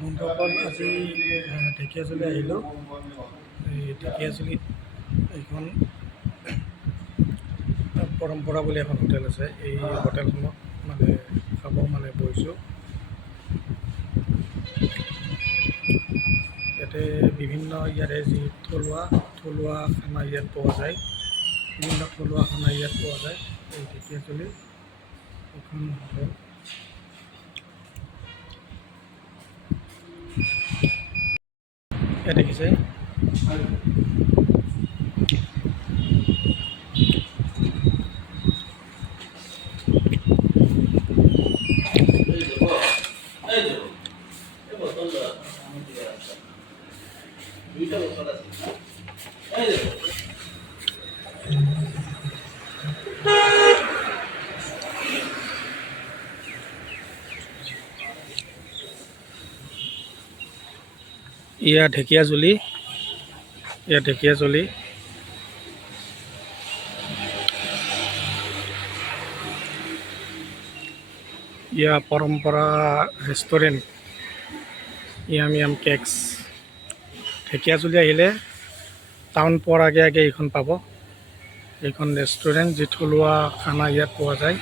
বন্ধুসকল আজি ঢেকীয়াজুলি আহিলোঁ। এই ঢেকীয়াজুলিত এইখন পৰম্পৰা বুলি এখন হোটেল আছে। এই হোটেলখনত খাব বহিছোঁ। ইয়াতে বিভিন্ন ইয়াৰে যি থলুৱা খানা ইয়াত পোৱা যায়। বিভিন্ন থলুৱা খানা ইয়াত পোৱা যায়। এই ঢেকীয়াজুলি এখন হোটেল। ইয়াত দেখিছে ইয়া ঢেকীয়াজুলি। ইয়া পৰম্পৰা ৰেষ্টুৰেণ্ট, ইয়াম কেকছ। ঢেকীয়াজুলি আহিলে টাউন পোৱাৰ আগে আগে এইখন পাব। এইখন ৰেষ্টুৰেণ্ট, যি থলুৱা খানা ইয়াত পোৱা যায়।